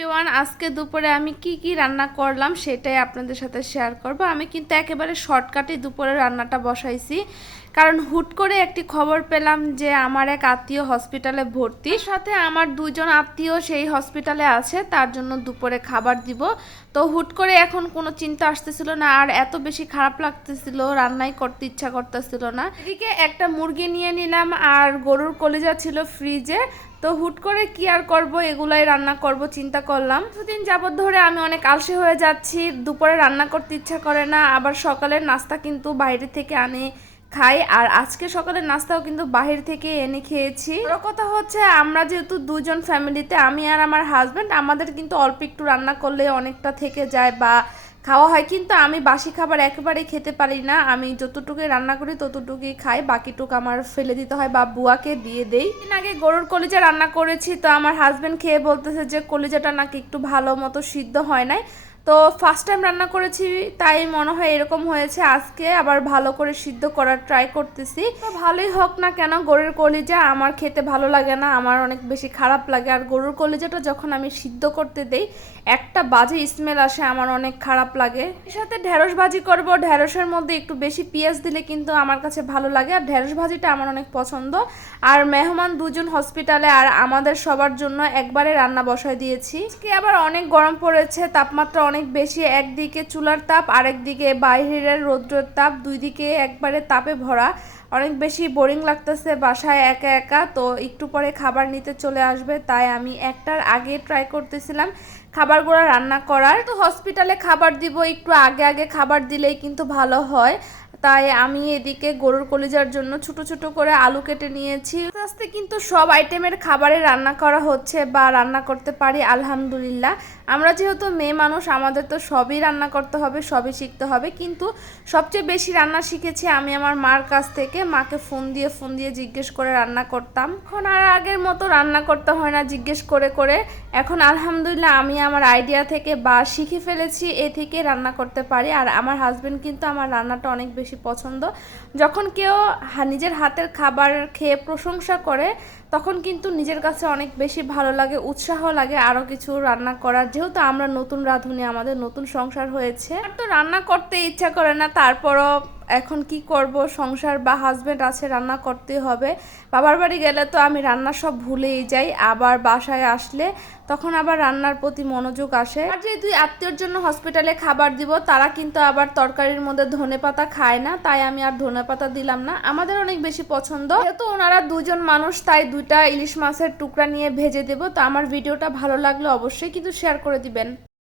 Everyone, আজকে দুপুরে আমি কি কি রান্না করলাম সেটাই আপনাদের সাথে শেয়ার করব। আমি কিন্তু একেবারে শর্টকাটে দুপুরে রান্নাটা বসাইছি, কারণ হুট করে একটি খবর পেলাম যে আমার এক আত্মীয় হসপিটালে ভর্তি, সাথে আমার দুইজন আত্মীয় সেই হসপিটালে আছে, তার জন্য দুপুরে খাবার দিব। তো হুট করে এখন কোনো চিন্তা আসতেছিল না, আর এত বেশি খারাপ লাগতেছিল, রান্নাই করতে ইচ্ছা করতেছিল না। এদিকে একটা মুরগি নিয়ে নিলাম, আর গরুর কলিজা ছিল ফ্রিজে। তো হুট করে কি আর করব, এগুলাই রান্না করব চিন্তা করলাম। কিছুদিন যাবত ধরে আমি অনেক আলসে হয়ে যাচ্ছি, দুপুরে রান্না করতে ইচ্ছা করে না, আবার সকালের নাস্তা কিন্তু বাইরে থেকে আনে খাই, আর আজকে সকালের নাস্তাও কিন্তু বাহির থেকে এনে খেয়েছি। বড় কথা হচ্ছে, আমরা যেহেতু দুজন ফ্যামিলিতে, আমি আর আমার হাজবেন্ড, আমাদের কিন্তু অল্প একটু রান্না করলে অনেকটা থেকে যায় বা খাওয়া হয়, কিন্তু আমি বাসি খাবার একেবারেই খেতে পারি না। আমি যতটুকুই রান্না করি ততটুকুই খাই, বাকিটুকু আমার ফেলে দিতে হয় বা বুয়াকে দিয়ে দেই। দিন আগে গরুর কলিজা রান্না করেছি, তো আমার হাজবেন্ড খেয়ে বলতেছে যে কলিজাটা নাকি একটু ভালো মতো সিদ্ধ হয় নাই। তো ফার্স্ট টাইম রান্না করেছি, তাই মনে হয় এরকম হয়েছে। আজকে আবার ভালো করে সিদ্ধ করার ট্রাই করতেছি। তো ভালোই হোক না কেন, গরুর কলিজা আমার খেতে ভালো লাগে না, আমার অনেক বেশি খারাপ লাগে। আর গরুর কলিজাটা যখন আমি সিদ্ধ করতে দেই, একটা বাজে স্মেল আসে, আমার অনেক খারাপ লাগে। এর সাথে ঢেঁড়স ভাজি করব, ঢেঁড়সের মধ্যে একটু বেশি পেঁয়াজ দিলে কিন্তু আমার কাছে ভালো লাগে, আর ঢেঁড়স ভাজিটা আমার অনেক পছন্দ। আর মেহমান দুজন হসপিটালে, আর আমাদের সবার জন্য একবারে রান্না বসায় দিয়েছি। আজকে আবার অনেক গরম পড়েছে, তাপমাত্রা অনেক বেশি। একদিকে চুলার তাপ, আরেকদিকে বাইরের রৌদ্রের তাপ, দুই দিকে একবারে তাপে ভরা। অনেক বেশি বোরিং লাগতেছে বাসায় একা একা। তো একটু পরে খাবার নিতে চলে আসবে, তাই আমি একটার আগে ট্রাই করতেছিলাম খাবারগুলো রান্না করার। তো হসপিটালে খাবার দিব, একটু আগে আগে খাবার দিলেই কিন্তু ভালো হয়। তাই আমি এদিকে গরুর কলিজার জন্য ছোট ছোট করে আলু কেটে নিয়েছি। আস্তে আস্তে কিন্তু সব আইটেমের খাবারে রান্না করা হচ্ছে বা রান্না করতে পারি, আলহামদুলিল্লাহ। আমরা যেহেতু মেয়ে মানুষ, আমাদের তো সবই রান্না করতে হবে, সবই শিখতে হবে। কিন্তু সবচেয়ে বেশি রান্না শিখেছি আমি আমার মার কাছ থেকে। মাকে ফোন দিয়ে জিজ্ঞেস করে রান্না করতাম। এখন আর আগের মতো রান্না করতে হয় না জিজ্ঞেস করে করে। এখন আলহামদুলিল্লাহ আমি আমার আইডিয়া থেকে বা শিখে ফেলেছি, এ থেকে রান্না করতে পারি। আর আমার হাজবেন্ড কিন্তু আমার রান্নাটা অনেক বেশি পছন্দ। যখন কেউ নিজের হাতের খাবার খেয়ে প্রশংসা করে, তখন কিন্তু নিজের কাছে অনেক বেশি ভালো লাগে, উৎসাহ লাগে আরও কিছু রান্না করার। যেহেতু আমরা নতুন রাঁধুনি, আমাদের নতুন সংসার হয়েছে, আর তো রান্না করতে ইচ্ছা করে না, তারপরও এখন কি করব, সংসার বা হাজবেন্ড আছে, রান্না করতে হবে। বাবার বাড়ি গেলে তো আমি রান্না সব ভুলেই যাই, আবার বাসায় আসলে তখন আবার রান্নার প্রতি মনোযোগ আসে। আর যে দুই আত্মীয়র জন্য হসপিটালে খাবার দিব, তারা কিন্তু আবার তরকারির মধ্যে ধনেপাতা খায় না, তাই আমি আর ধনেপাতা দিলাম না। আমাদের অনেক বেশি পছন্দ, যেহেতু ওনারা দুজন মানুষ, তাই দুইটা ইলিশ মাছের টুকরা নিয়ে ভেজে দেব। তো আমার ভিডিওটা ভালো লাগলে অবশ্যই কিন্তু শেয়ার করে দিবেন।